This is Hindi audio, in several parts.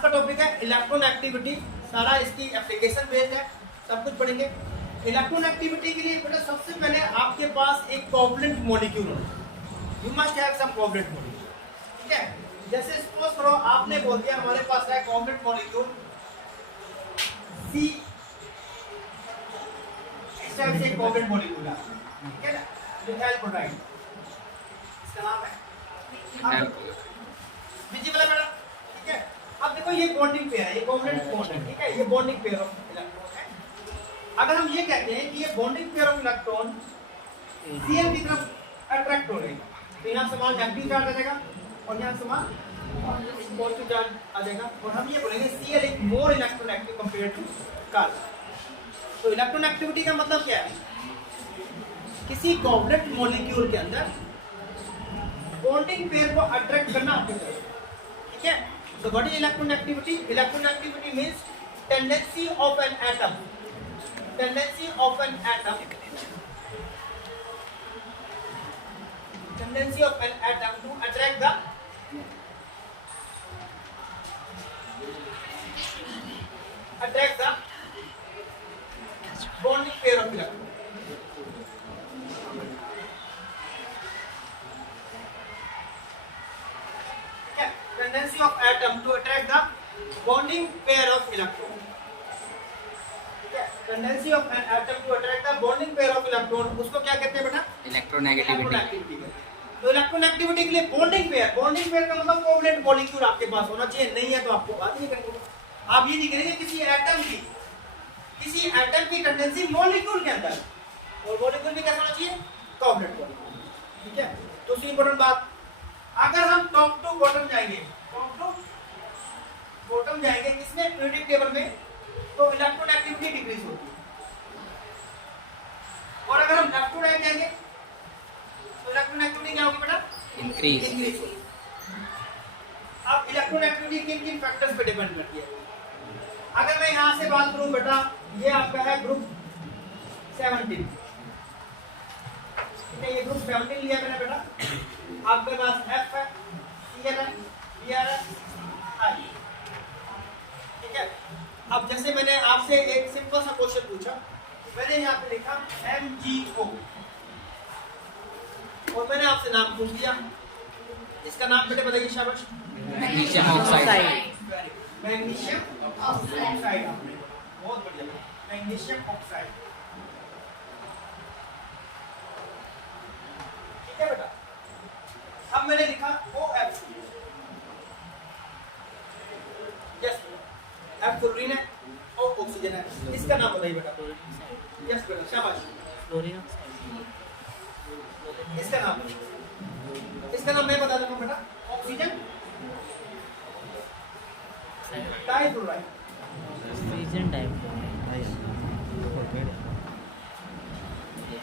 आज का टॉपिक है इलेक्ट्रॉन एक्टिविटी। सारा इसकी एप्लीकेशन बेस्ड है, सब कुछ पढ़ेंगे। इलेक्ट्रॉन एक्टिविटी के लिए बेटा सबसे पहले आपके पास एक कोवलेंट मॉलिक्यूल होना, you must have some covalent molecule, ठीक है। जैसे सपोज करो आपने बोल दिया हमारे पास है कोवलेंट मॉलिक्यूल सी, इस टाइप से कोवलेंट मॉलिक्यूल है, ठीक है ना, मिथाइल क्लोराइड इसका नाम है, विजिबल है बेटा, ठीक है। अब देखो ये बॉन्डिंग पेयर है, ये कोवलेंट बॉन्ड है, ठीक है, ये बॉन्डिंग पेयर ऑफ इलेक्ट्रॉन है। अगर हम ये कहते हैं कि ये bonding pair of electron Cl की तरफ अट्रैक्ट हो रही है, तो यहाँ समान नेगेटिव चार्ज आ जाएगा और यहाँ समान पॉजिटिव चार्ज आ जाएगा, और हम ये बोलेंगे Cl is more electron active compared to carbon. तो इलेक्ट्रॉन एक्टिविटी का मतलब क्या है, किसी कोवलेंट मॉलिक्यूल के अंदर बॉन्डिंग पेयर को अट्रैक्ट करना आपके तरफ, ठीक है। So what is electron activity? Electron activity means tendency of an atom to attract the bonding pair of electron. Okay, tendency of atom to attract the bonding pair of electron. Tendency of an atom to attract the bonding pair of electron, उसको क्या कहते हैं बेटा, इलेक्ट्रोनेगेटिविटी। तो इलेक्ट्रॉन एक्टिविटी के लिए बॉन्डिंग पेयर का मतलब कोवलेंट मॉलिक्यूल आपके पास होना चाहिए, नहीं है तो आपको बात नहीं करेंगे। आप ये नहीं करेंगे किसी एटम की टेंडेंसी मॉलिक्यूल के अंदर, और मॉलिक्यूल भी कैसा होना चाहिए, कोवलेंट मॉलिक्यूल, ठीक है। दूसरी इंपॉर्टेंट बात, अगर हम टॉप टू बॉटम जाएंगे किसमें, पीरियोडिक टेबल में, तो इलेक्ट्रॉन एक्टिविटी डिक्रीज होती है, और अगर हम लेफ्ट टू राइट जाएंगे तो इलेक्ट्रॉन एक्टिविटी क्या होगी बेटा, इंक्रीज होगी। अब इलेक्ट्रॉन एक्टिविटी किन फैक्टर्स पे डिपेंड करती है। अगर मैं यहां से बात करूं बेटा, ये आपका है ग्रुप 17, ठीक है, ये ग्रुप 17 लिया मैंने बेटा, आपके पास F है, Cl है, Br है, I, ठीक है। अब जैसे मैंने आपसे एक सिंपल सा क्वेश्चन पूछा, मैंने यहाँ पे लिखा MgO, और मैंने आपसे नाम पूछ दिया, इसका नाम बेटे बताइए, शाबाश, मैग्नीशियम ऑक्साइड। मैग्नीशियम ऑक्साइड, आपने बहुत बढ़िया, मैग्नीशियम ऑक्साइड, ठीक है बेटा। अब मैंने लिखा OF, यस, F क्लोरीन है, O ऑक्सीजन है, इसका नाम बताइए बेटा, यस बेटा, शाबाश, क्लोरीन, इसका नाम मैं बता दूंगा बेटा, ऑक्सीजन डाइफ्लोराइड,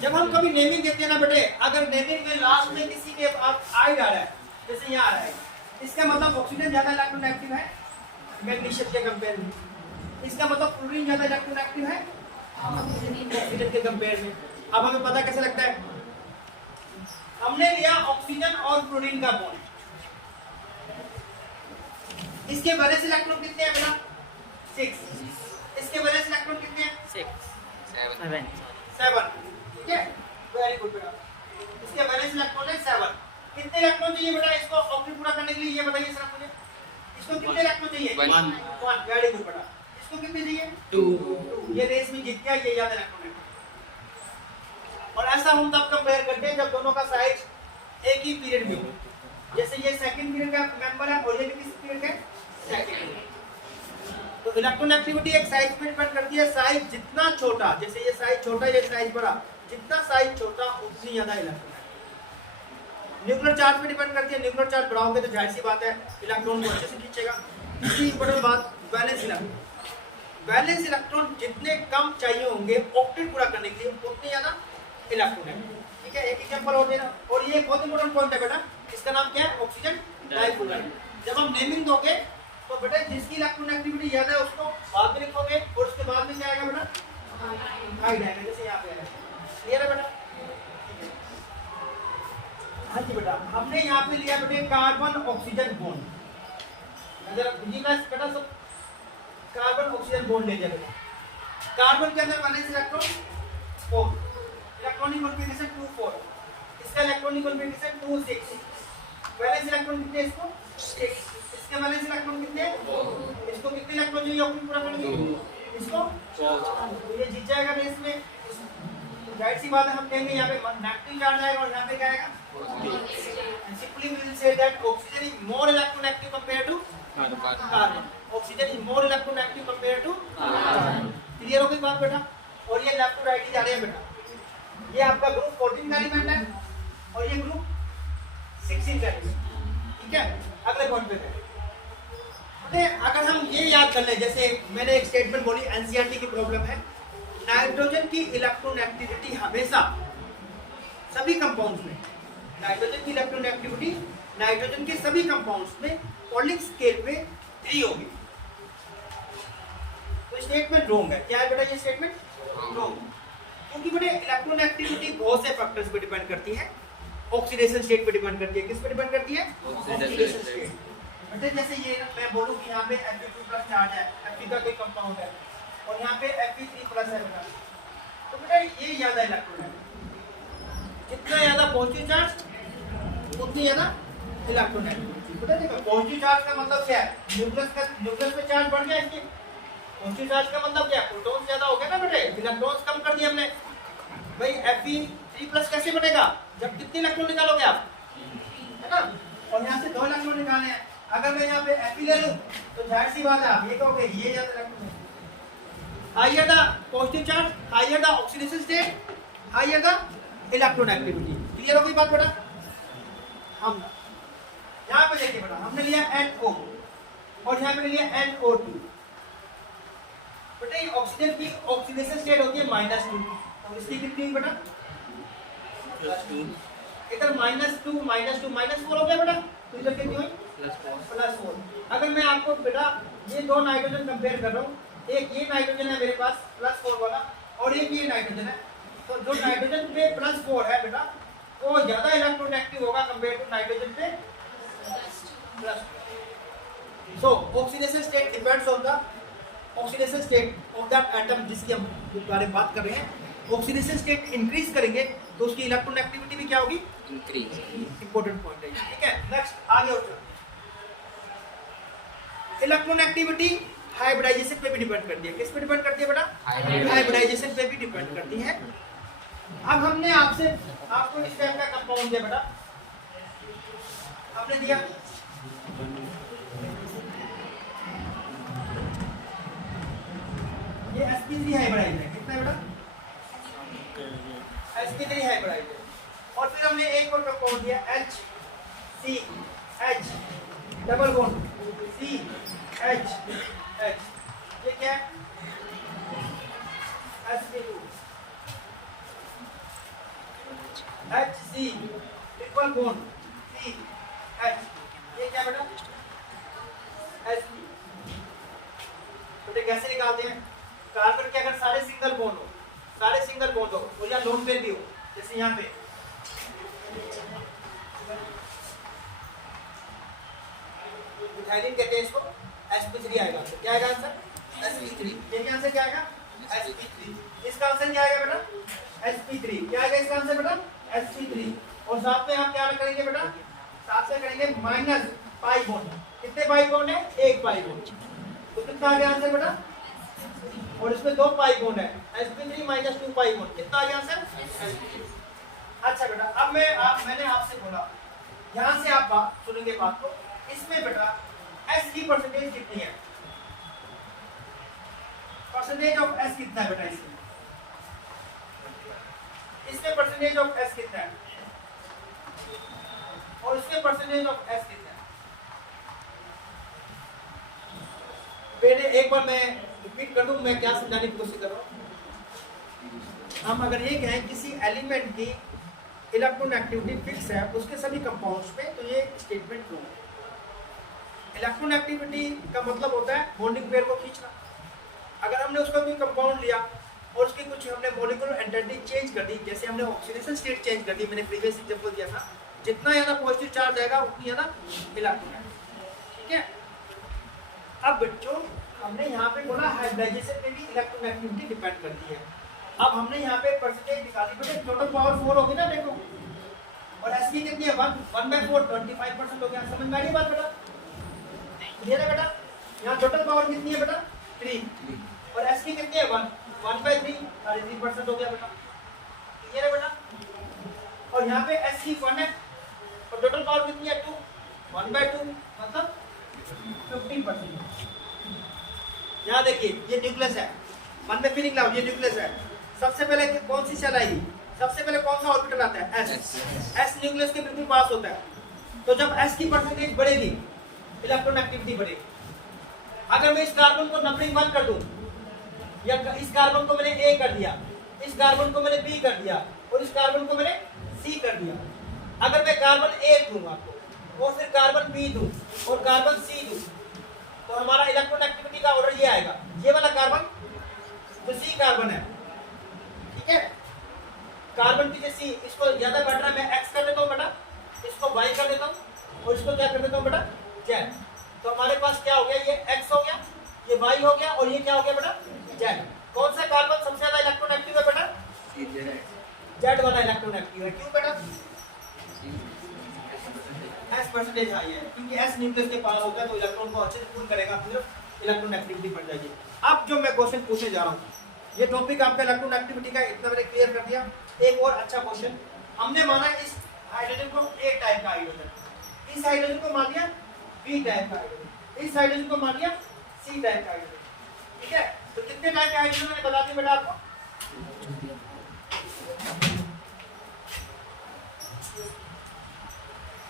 जब हम कभी नेमिंग देते हैं ना बेटे, अगर नेमिंग में लास्ट में किसी के आई आ रहा है, जैसे यहाँ आ रहा है, इसका मतलब ऑक्सीजन ज्यादा इलेक्ट्रॉन एक्टिव है मैग्नीशियम के कंपेयर में, इसका मतलब क्लोरीन ज्यादा इलेक्ट्रॉन एक्टिव है ऑक्सीजन के कंपेयर में। अब हमें पता कैसे लगता है, हमने लिया ऑक्सीजन और क्लोरीन का बॉन्ड, इसके वैलेंस इलेक्ट्रॉन कितने हैं बेटा, 6, इसके वैलेंस इलेक्ट्रॉन कितने हैं, 7, ठीक है, वेरी गुड बेटा, इसके वैलेंस इलेक्ट्रॉन है 7। कितने इलेक्ट्रॉन चाहिए बेटा इसको ऑक्टेट पूरा करने के लिए, ये बताइए सर मुझे, इसको कितने इलेक्ट्रॉन चाहिए, 1, वेरी गुड बेटा। इसको कितने चाहिए, 2, ये रेस में जीत गया, ये याद इलेक्ट्रॉन है। और ऐसा हम तब कंपेयर करते हैं जब दोनों का साइज एक ही पीरियड में हो, जैसे ये सेकंड पीरियड का मेंबर है और ये भी किस पीरियड का, सेकंड। तो इलेक्ट्रॉन एक्टिविटी एक साइज पे डिपेंड करती है, साइज जितना छोटा, जैसे ये साइज छोटा, ये साइज बड़ा, जितना साइज छोटा उतनी ज्यादा इलेक्ट्रॉन। न्यूक्लियर चार्ज पे डिपेंड करती है, न्यूक्लियर चार्ज बढ़ाओगे तो जाहिर सी बात है इलेक्ट्रॉन को अच्छे से खींचेगा। दूसरी इंपॉर्टेंट बात, वैलेंस इलेक्ट्रॉन जितने कम चाहिए होंगे ऑक्टेट पूरा करने के लिए, उतने ज्यादा इलेक्ट्रॉन है, ठीक है। एक एग्जांपल और देना, और ये बहुत इंपॉर्टेंट पॉइंट है बेटा, इसका नाम क्या है, ऑक्सीजन डाइफ्लोराइड। जब हम नेमिंग दोगे तो बेटा जिसकी इलेक्ट्रॉन एक्टिविटी ज्यादा है उसको बाद में लिखोगे, और उसके बाद में क्या आएगा बेटा, हाइड आएगा, जैसे यहाँ पे आएगा, क्लियर है बेटा। हाँ जी बेटा, हमने यहाँ पे लिया बेटे कार्बन ऑक्सीजन बॉन्ड, अगर जी का बेटा सब कार्बन ऑक्सीजन बॉन्ड ले जाएगा। कार्बन के अंदर वैलेंस इलेक्ट्रॉन 4, इलेक्ट्रॉनिक कॉन्फ़िगरेशन 2 4, इसका इलेक्ट्रॉनिक कॉन्फ़िगरेशन 2 6, वैलेंस इलेक्ट्रॉन कितने इसको 6, इसके वैलेंस इलेक्ट्रॉन कितने, इसको कितने इलेक्ट्रॉन चाहिए ऑक्सीजन पूरा करने के लिए, इसको 4, ये जीत जाएगा बेस में। जाहिर सी बात है हम कहेंगे यहाँ पे नेगेटिव चार्ज आएगा और यहाँ पे क्या आएगा positive. Simply we will say that oxygen is more electronegative compare to carbon, oxygen is more electronegative compare to carbon. Clear हो गई बात बेटा? और ये लेफ्ट टू राइट ही जा रहे हैं बेटा। ये आपका ग्रुप 14 का एलिमेंट है और ये ग्रुप 16 का एलिमेंट। ठीक है, अगले पॉइंट पे गए। अगर हम ये याद कर लें, जैसे मैंने एक स्टेटमेंट बोली एनसीईआरटी की प्रॉब्लम है, नाइट्रोजन की इलेक्ट्रोनेगेटिविटी हमेशा सभी कंपाउंड्स में, नाइट्रोजन की इलेक्ट्रोनेगेटिविटी नाइट्रोजन के सभी कंपाउंड्स में पॉलिंग स्केल पे 3 होगी। तो स्टेटमेंट रॉन्ग है। क्या है बेटा ये स्टेटमेंट रॉन्ग? क्योंकि बेटा इलेक्ट्रोनेगेटिविटी बहुत से फैक्टर्स पे डिपेंड करती है। ऑक्सीडेशन स्टेट पे डिपेंड करती है। किस पे डिपेंड करती है? Oxidation state. बेटा जैसे ये मैं बोलूं कि यहाँ पे Fe2+ चार्ज है, Fe का कोई कंपाउंड है और यहाँ पे Fe3+ है बेटा, तो बेटा ये ज्यादा इलेक्ट्रॉन है। जितना ज्यादा पॉजिटिव चार्ज उतनी ज्यादा इलेक्ट्रॉन है। बेटा देखो पॉजिटिव चार्ज का मतलब क्या है? न्यूक्लियस पे चार्ज बढ़ गया इसके। पॉजिटिव चार्ज का मतलब क्या है? प्रोटॉन ज्यादा हो गया ना बेटे, इलेक्ट्रॉन्स कम कर दिए हमने। भाई Fe3+ कैसे बनेगा? जब कितने इलेक्ट्रॉन निकालोगे आप, है ना? और यहाँ से 2 इलेक्ट्रॉन निकालने हैं। अगर मैं यहाँ पे Fe ले लूं तो जाहिर सी बात है आप ये कहोगे ये ज्यादा इलेक्ट्रॉन है। Higher the positive charge, higher the oxidation state, higher the electronegativity. Clear हो गई बात बेटा? हम यहाँ पे देखिए बेटा, हमने लिया NO और यहाँ पे लिया NO2। बेटा ये ऑक्सीजन की ऑक्सीडेशन स्टेट होती है -2, तो इसकी कितनी बेटा +2। इधर -2 -4 हो गया बेटा, तो इधर कितनी हुई +4। अगर मैं आपको बेटा ये 2 नाइट्रोजन कंपेयर कर रहा हूँ, एक ये नाइट्रोजन है मेरे पास +4 वाला और एक ये नाइट्रोजन है, तो जो नाइट्रोजन पे +4 है बेटा वो ज्यादा इलेक्ट्रोनेगेटिव होगा कंपेयर टू नाइट्रोजन पे +2। सो oxidation state depends on the oxidation state of that atom जिसकी हम बारे में बात कर रहे हैं। ऑक्सीडेशन स्टेट इंक्रीज करेंगे तो उसकी इलेक्ट्रोनेगेटिविटी भी क्या होगी? इंक्रीज। इंपॉर्टेंट पॉइंट है। ठीक है, नेक्स्ट आगे होता है। इलेक्ट्रोनेगेटिविटी हाइब्रिडाइजेशन पे भी डिपेंड करती है। किस पे डिपेंड करती है बेटा? हाइब्रिडाइजेशन पे भी डिपेंड करती है। अब हमने आपको इस टाइप का कंपाउंड दिया बेटा, हमने दिया ये sp3 हाइब्रिडाइज है। कितना है बेटा? sp3 हाइब्रिडाइज है। और फिर हमने एक और कंपाउंड दिया HCH डबल बॉन्ड CH। ये क्या है? sp2 HC triple bond CH। ये क्या बेटा? sp। तो कैसे निकालते हैं? कार्बन के अगर सारे सिंगल बॉन्ड हो और या लोन पेयर भी हो, जैसे यहाँ पे मिथाइलिन कहते हैं इसको, sp3 आएगा। तो क्या आएगा आंसर? sp3। ये आंसर क्या आएगा? sp3। इसका आंसर क्या आएगा बेटा? sp3। क्या आएगा इसका आंसर बेटा? sp3। और साथ में आप क्या करेंगे बेटा? साथ से करेंगे माइनस पाई बॉन्ड। कितने पाई बॉन्ड है? 1 पाई बॉन्ड। तो कितना आ गया आंसर बेटा? और इसमें 2 पाई बॉन्ड है, sp3 - 2 पाई बॉन्ड। कितना आ गया आंसर? अच्छा बेटा, अब मैंने आपसे बोला, यहाँ से आप सुनेंगे बात को, इसमें बेटा S की परसेंटेज कितनी है? परसेंटेज ऑफ S कितना है बेटा? इसमें परसेंटेज ऑफ S कितना है और इसमें परसेंटेज ऑफ S कितना है? पहले एक बार मैं रिपीट कर दूं, मैं क्या समझाने की कोशिश कर रहा हूं। हम अगर ये कहें किसी एलिमेंट की इलेक्ट्रोनेगेटिविटी फिक्स है उसके सभी कंपाउंड्स में, तो ये स्टेटमेंट ट्रू है। इलेक्ट्रोनेगेटिविटी का मतलब होता है बॉन्डिंग पेयर को खींचना। अगर हमने उसका कोई कंपाउंड लिया और उसकी कुछ हमने मॉलिक्यूलर एंटिटी चेंज कर दी, जैसे हमने ऑक्सीडेशन स्टेट चेंज कर दी, मैंने प्रीवियस एग्जांपल दिया था, जितना ज़्यादा पॉजिटिव चार्ज आएगा उतनी ज़्यादा इलेक्ट्रोनेगेटिव। ठीक है, अब बच्चों हमने यहाँ पे बोला हाइब्रिडाइजेशन में भी इलेक्ट्रोनेगेटिविटी डिपेंड करती है। अब हमने यहाँ पे परसेंटेज निकाली, बेटे टोटल पावर 4 होगी ना देखो, और एस की कितनी है 1/4 25% हो गया। समझ में आ रही बात बेटा? क्लियर है बेटा? यहाँ टोटल पावर कितनी है बेटा 3 और एस की कितनी है 1/3 33% हो गया बेटा। क्लियर है बेटा? और यहाँ पे एस की 1 है और टोटल पावर कितनी है 2 1/2 मतलब 15%। यहाँ देखिए ये न्यूक्लियस है, मन में फीलिंग लाओ, ये न्यूक्लियस है। सबसे पहले कौन सी सेल आएगी? सबसे पहले कौन सा ऑर्बिटल आता है? एस। एस न्यूक्लियस के बिल्कुल पास होता है। तो जब एस की परसेंटेज बढ़ेगी इलेक्ट्रोनेगेटिविटी बढ़ेगी। अगर मैं इस कार्बन को नंबरिंग 1 कर दूं या इस कार्बन को मैंने ए कर दिया, इस कार्बन को मैंने बी कर दिया और इस कार्बन को मैंने सी कर दिया, अगर मैं कार्बन ए दूं आपको और फिर कार्बन बी दूं और कार्बन सी दूं, तो हमारा इलेक्ट्रोनेगेटिविटी का ऑर्डर ये आएगा। ये वाला कार्बन जो सी कार्बन है, ठीक है, कार्बन की सी, इसको ज्यादा बढ़ रहा है, मैं एक्स कर देता हूँ बेटा, इसको वाई कर देता हूँ और इसको क्या कर देता हूँ बेटा जेड। तो हमारे पास क्या हो गया, ये एक्स हो गया, ये वाई हो गया और ये क्या हो गया बेटा जेड। कौन सा कार्बन सबसे ज्यादा इलेक्ट्रोनेगेटिव है बेटा? जेड वाला इलेक्ट्रोनेगेटिव है। क्यों बेटा? एस परसेंटेज हाई है, क्योंकि एस न्यूक्लियस के पास होता है तो इलेक्ट्रॉन को अच्छे से पूल करेगा, फिर इलेक्ट्रोनेगेटिविटी बढ़ जाएगी। अब जो मैं क्वेश्चन पूछने जा रहा हूँ, ये टॉपिक आपका इलेक्ट्रोनेगेटिविटी का इतना मैंने क्लियर कर दिया। एक और अच्छा क्वेश्चन, हमने माना इस हाइड्रोजन को ए टाइप का हाइड्रोजन, इस हाइड्रोजन को मान लिया बी टाइप का हाइड्रोजन, इस हाइड्रोजन को मान लिया सी टाइप का हाइड्रोजन। ठीक है, तो कितने टाइप के हाइड्रोजन मैंने बता दिया बेटा आपको?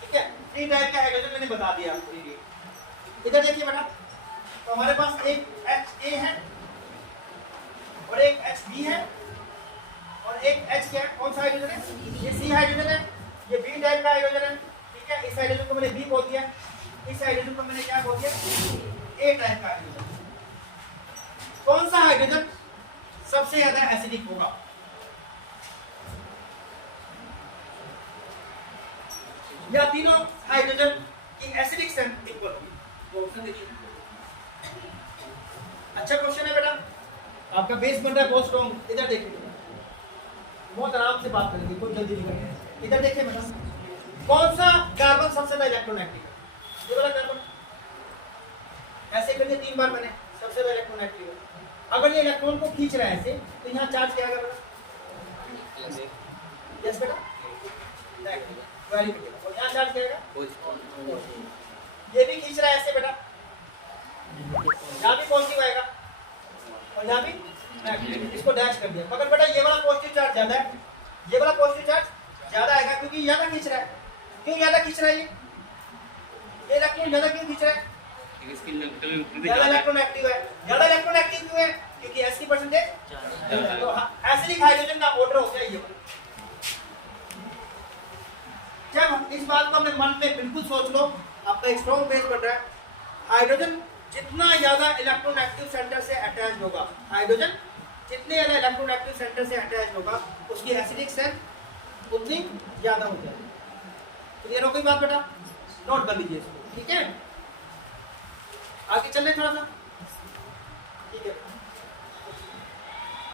ठीक है, 3 टाइप के हाइड्रोजन मैंने बता दिया आपको। इधर देखिए बेटा, तो हमारे पास एक HA है और एक HB है और एक H क्या है? कौन सा हाइड्रोजन है? ये C हाइड्रोजन है, ये B टाइप का हाइड्रोजन है। ठीक है, इस हाइड्रोजन को मैंने B बोल दिया, इस हाइड्रोजन को मैंने क्या बोल दिया? A टाइप का हाइड्रोजन। कौन सा हाइड्रोजन सबसे ज्यादा एसिडिक होगा? या तीनों हाइड्रोजन की एसिडिक स्ट्रेंथ इक्वल होगी? ऑप्शन देखिए। अच्छा क्वेश्चन है बेटा, आपका बेस बन रहा है बहुत स्ट्रॉन्ग। इधर देखिए, बहुत आराम से बात करेंगे, कोई जल्दी नहीं करेंगे। इधर देखिए बेटा, कौन सा कार्बन सबसे ज्यादा इलेक्ट्रोनेगेटिव है? ये वाला कार्बन। ऐसे करके 3 बार मैंने, सबसे ज्यादा इलेक्ट्रोनेगेटिव है। अगर ये इलेक्ट्रॉन को खींच रहा है ऐसे, तो यहाँ चार्ज क्या आएगा बेटा? यस बेटा, वेरी गुड। और यहाँ चार्ज क्या आएगा? ये भी खींच रहा है ऐसे बेटा, यहाँ भी पॉजिटिव आएगा और यहाँ भी नेगेटिव। इसको डैश कर दिया। मगर बेटा ये वाला पॉजिटिव चार्ज ज्यादा है, ये वाला पॉजिटिव चार्ज ज्यादा आएगा क्योंकि ज्यादा खींच रहा है। क्यों ज्यादा खींच रहा है? ये इलेक्ट्रॉन ज्यादा क्यों खींच रहा है? ज्यादा इलेक्ट्रोनेगेटिव है। ज्यादा इलेक्ट्रोनेगेटिव क्यों है? क्योंकि एस की परसेंटेज। तो एसिडिक हाइड्रोजन का ऑर्डर हो गया ये। जब इस बात को अपने मन में बिल्कुल सोच लो, आपका एक स्ट्रॉन्ग बेस बन रहा है। हाइड्रोजन जितना ज्यादा इलेक्ट्रोनेगेटिव सेंटर से अटैच होगा, हाइड्रोजन जितने ज्यादा इलेक्ट्रोनेगेटिव सेंटर से अटैच होगा, उसकी एसिडिक स्ट्रेंथ उतनी ज्यादा हो जाएगी। क्लियर हो गई बात बेटा? नोट कर लीजिए इसको। ठीक है, आगे चल रहे थोड़ा सा।